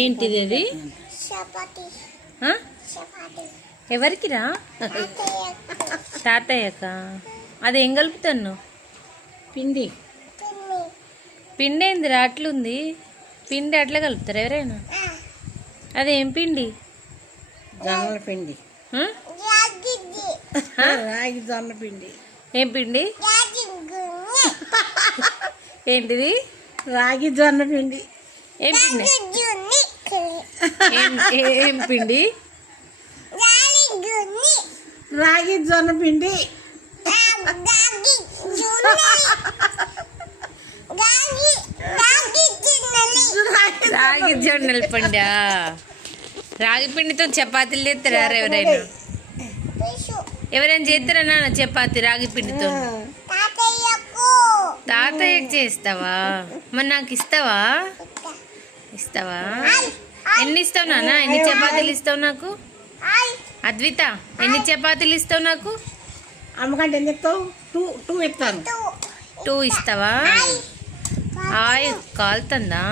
ఏంటిది అది? ఎవరికిరా? తాతయ్యక. అది ఏం కలుపుతాను? పిండి. పిండి ఏందిరా అట్లుంది? పిండి అట్లా కలుపుతారు ఎవరైనా? అదేం పిండి? జొన్నల పిండి. రాగి జొన్న పిండి. ఏం పిండి? ఏంటిది? రాగి జొన్న పిండి. ఏం పిండి? ఏం పిండి? రాగి జొన్న పిండి. రాగి జొన్నల పిండా? రాగి పిండితో చపాతీలు చేస్తారా ఎవరైనా? ఎవరైనా చేస్తారా నాన్న చపాతి రాగి పిండితో? తాతయ్యకి చేస్తావా? మరి నాకు ఇస్తావా? ఇస్తావా? ఎన్ని ఇస్తావు నాన్న? ఎన్ని చపాతీలు ఇస్తావు నాకు? అద్విత ఎన్ని చపాతీలు ఇస్తావు నాకు? అమ్మకంటే ఎన్ని ఇస్తావు? టూ ఇస్తాను. 2 ఇస్తావా? ఆయ్ కాలుతుందా?